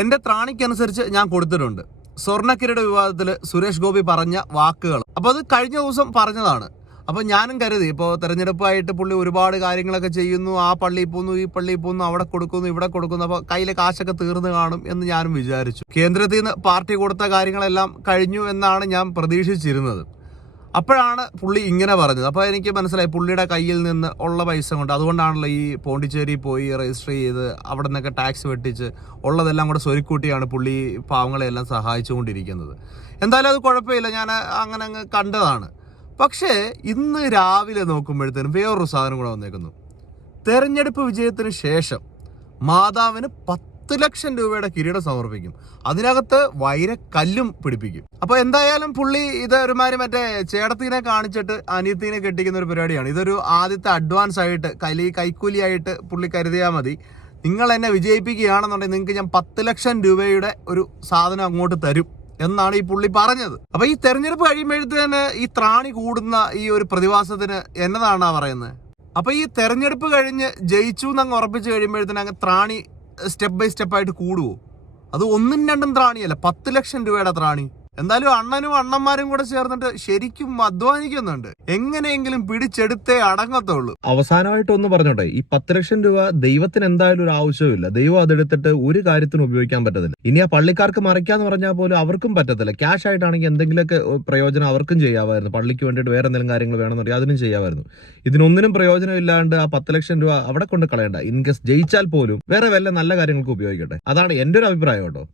എന്റെ ത്രാണിക്കനുസരിച്ച് ഞാൻ കൊടുത്തിട്ടുണ്ട്. സ്വർണക്കിരീട വിവാദത്തിൽ സുരേഷ് ഗോപി പറഞ്ഞ വാക്കുകൾ അപ്പോൾ അത് കഴിഞ്ഞ ദിവസം പറഞ്ഞതാണ്. അപ്പോൾ ഞാനും കരുതി ഇപ്പോൾ തെരഞ്ഞെടുപ്പായിട്ട് പുള്ളി ഒരുപാട് കാര്യങ്ങളൊക്കെ ചെയ്യുന്നു ആ പള്ളിയിൽ പോകുന്നു ഈ പള്ളിയിൽ പോകുന്നു അവിടെ കൊടുക്കുന്നു ഇവിടെ കൊടുക്കുന്നു അപ്പോൾ കയ്യിലെ കാശൊക്കെ തീർന്നു കാണും എന്ന് ഞാനും വിചാരിച്ചു. കേന്ദ്രത്തിൽ നിന്ന് പാർട്ടി കൊടുത്ത കാര്യങ്ങളെല്ലാം കഴിഞ്ഞു എന്നാണ് ഞാൻ പ്രതീക്ഷിച്ചിരുന്നത്. അപ്പോഴാണ് പുള്ളി ഇങ്ങനെ പറഞ്ഞത്. അപ്പോൾ എനിക്ക് മനസ്സിലായി പുള്ളിയുടെ കയ്യിൽ നിന്ന് ഉള്ള പൈസ കൊണ്ട് അതുകൊണ്ടാണല്ലോ ഈ പോണ്ടിച്ചേരി പോയി രജിസ്റ്റർ ചെയ്ത് അവിടെ നിന്നൊക്കെ ടാക്സ് വെട്ടിച്ച് ഉള്ളതെല്ലാം കൂടെ സ്വരുക്കൂട്ടിയാണ് പുള്ളി പാവങ്ങളെയെല്ലാം സഹായിച്ചുകൊണ്ടിരിക്കുന്നത്. എന്തായാലും അത് കുഴപ്പമില്ല. ഞാൻ അങ്ങനെ അങ്ങ് കണ്ടതാണ്. പക്ഷേ ഇന്ന് രാവിലെ നോക്കുമ്പോഴത്തേനും വേറൊരു സാധനം കൂടെ വന്നേക്കുന്നു. തെരഞ്ഞെടുപ്പ് വിജയത്തിന് ശേഷം മാതാവിന് പത്ത് ലക്ഷം രൂപയുടെ കിരീടം സമർപ്പിക്കും. അതിനകത്ത് വൈരക്കല്ലും പിടിപ്പിക്കും. അപ്പൊ എന്തായാലും പുള്ളി ഇത് ഒരുമാതിരി മറ്റേ ചേടത്തിനെ കാണിച്ചിട്ട് അനിയത്തിനെ കെട്ടിക്കുന്ന ഒരു പരിപാടിയാണ്. ഇതൊരു ആദ്യത്തെ അഡ്വാൻസ് ആയിട്ട് കലി കൈക്കൂലിയായിട്ട് പുള്ളി കരുതിയാൽ മതി. നിങ്ങൾ എന്നെ വിജയിപ്പിക്കുകയാണെന്നുണ്ടെങ്കിൽ നിങ്ങൾക്ക് ഞാൻ പത്ത് ലക്ഷം രൂപയുടെ ഒരു സാധനം അങ്ങോട്ട് തരും എന്നാണ് ഈ പുള്ളി പറഞ്ഞത്. അപ്പൊ ഈ തെരഞ്ഞെടുപ്പ് കഴിയുമ്പോഴത്തേന് ഈ ത്രാണി കൂടുന്ന ഈ ഒരു പ്രതിഭാസത്തിന് എന്നതാണ് പറയുന്നത്? അപ്പൊ ഈ തെരഞ്ഞെടുപ്പ് കഴിഞ്ഞ് ജയിച്ചു എന്നങ്ങ് ഉറപ്പിച്ചു കഴിയുമ്പോഴത്തേന് അങ്ങ് ത്രാണി സ്റ്റെപ്പ് ബൈ സ്റ്റെപ്പായിട്ട് കൂടുവോ? അത് ഒന്നും രണ്ടും ത്രാണിയല്ല. പത്ത് ലക്ഷം രൂപയുടെ ത്രാണി. എന്തായാലും അണ്ണനും അണ്ണന്മാരും കൂടെ ചേർന്നിട്ട് ശരിക്കും അധ്വാനിക്കുന്നുണ്ട്. എങ്ങനെയെങ്കിലും പിടിച്ചെടുത്തേ അടങ്ങത്തുള്ളൂ. അവസാനമായിട്ട് ഒന്ന് പറഞ്ഞോട്ടെ ഈ പത്ത് ലക്ഷം രൂപ ദൈവത്തിന് എന്തായാലും ഒരു ആവശ്യമില്ല ദൈവം അതെടുത്തിട്ട് ഒരു കാര്യത്തിനും ഉപയോഗിക്കാൻ പറ്റത്തില്ല. ഇനി ആ പള്ളിക്കാർക്ക് മറിക്കാന്ന് പറഞ്ഞാൽ പോലും അവർക്കും പറ്റത്തില്ല. ക്യാഷ് ആയിട്ടാണെങ്കിൽ എന്തെങ്കിലുമൊക്കെ പ്രയോജനം അവർക്കും ചെയ്യാമായിരുന്നു. പള്ളിക്ക് വേണ്ടിയിട്ട് വേറെ എന്തെങ്കിലും കാര്യങ്ങൾ വേണമെന്നുണ്ടെങ്കിൽ അതിനും ചെയ്യാമായിരുന്നു. ഇതിനൊന്നിനും പ്രയോജനം ഇല്ലാണ്ട് ആ പത്ത് ലക്ഷം രൂപ അവിടെ കൊണ്ട് കളയണ്ട. ഇൻകേസ് ജയിച്ചാൽ പോലും വേറെ വല്ല നല്ല കാര്യങ്ങൾക്ക് ഉപയോഗിക്കട്ടെ. അതാണ് എന്റെ ഒരു അഭിപ്രായം കേട്ടോ.